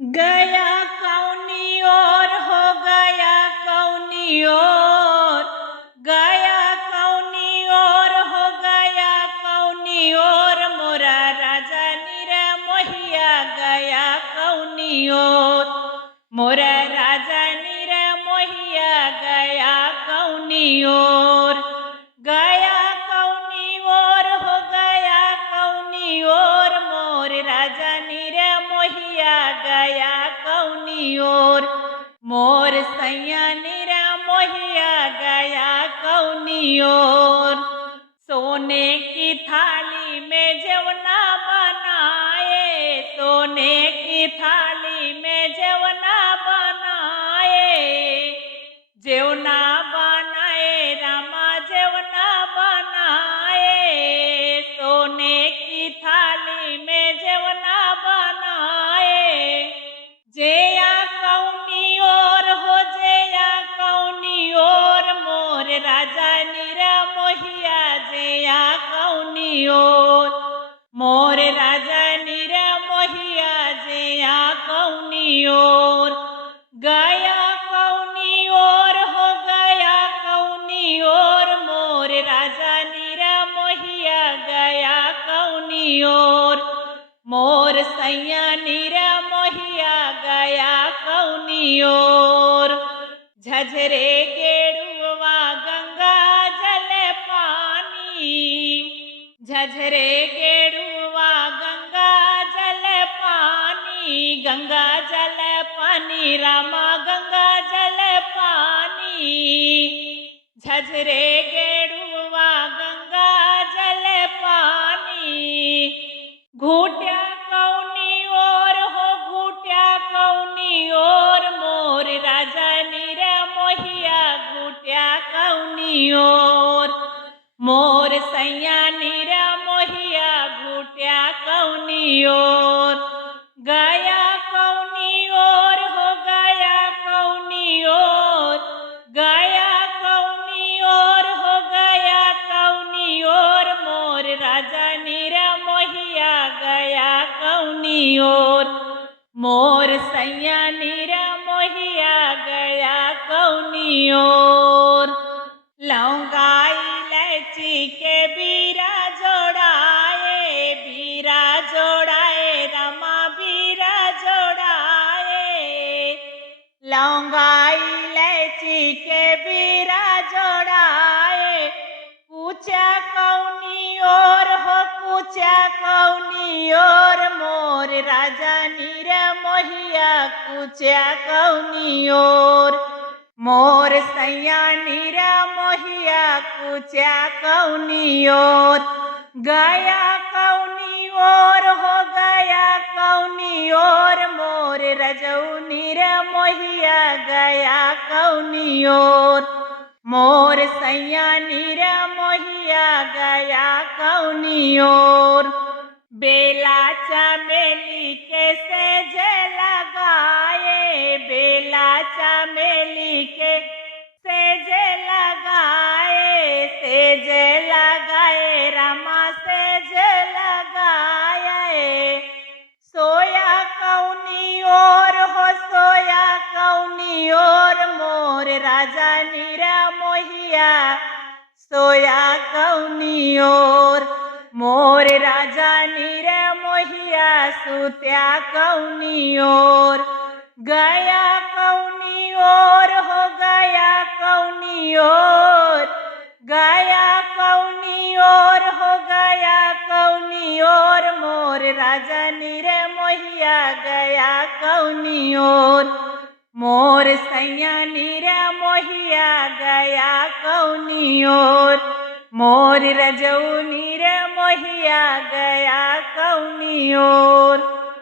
गया कौनी और हो गया कौनी और गया कौनी और हो गया कौनी और मोरा राजा नीरा मोहिया गया कौनी और मोरा राजा नीरा मोहिया गया कौनी और गया कौनी और हो गया कौनी और मोर राजा नीरा मोहिया गया कौनी और मोर सैया नीरा मोहिया गया कौनी और सोने की थाली में जवना बनाए सोने की थाली में जवना बनाए जेवना बनाए रामा जेवना बनाए सोने की थाली में जेवना बनाए जेया कौनी और हो जेया कौनी और मोर राजा नीरा मोहिया जेया कौनी और मोर राजा नीरा मोहिया जेया कौनी और गया कौनी और हो गया कौनी और मोर राजा नीरा मोहिया गया कौनी और मोर सैया नीरा मोहिया गया कौनी और झझरे गेड़ुआ गंगा जल पानी झझरे गेड़ुआ गंगा जल पानी गंगा जल पानी रामा गंगा जल पानी झझरे गेड़ुआ गंगा जल पानी घूट्या कौनी और हो घूट्या कौनी और मोर राजा नीरा मोहिया घूट्या कौनी और मोर सैया नीरा मोहिया घूट्या कौनी और गया कौनी और हो गया कौनी और गया कौनी और हो गया कौनी और मोर राजा नीरा मोहिया गया कौनी और मोर सैया नीरा मोहिया गया कौनी और लौंगा इलायची के बीरा जोड़ाए रामा बीरा जोड़ाए लौंगा इलायची के बीरा जोड़ाए पूछा कौनी और हो पूछा कौनी और मोर राजा नीरा मोहिया पूछा कौनी और मोर सैया नीरा मोहिया पूछा कौनी और गया कौनी और हो गया कौनी और मोर रजऊ नीरा मोहिया गया कौनी और मोर सैया नीरा मोहिया गया कौनी और बेला चमेली के सेज लगाए बेला चमेली के सेज लगाए रामा सेज लगाए सोया कौनी और हो सोया कौनी और मोर राजा नीरा मोहिया सोया कौनी और मोर राजा नीरा मोहिया सुत्या कौनी और गया कौनी और हो गया कौनी और गया कौनी और हो गया कौनी और मोर राजा नीरा मोहिया गया कौनी और मोर सैया नीरा मोहिया गया कौनी और मोर रजऊ नीरा मोहिया गया कौनी और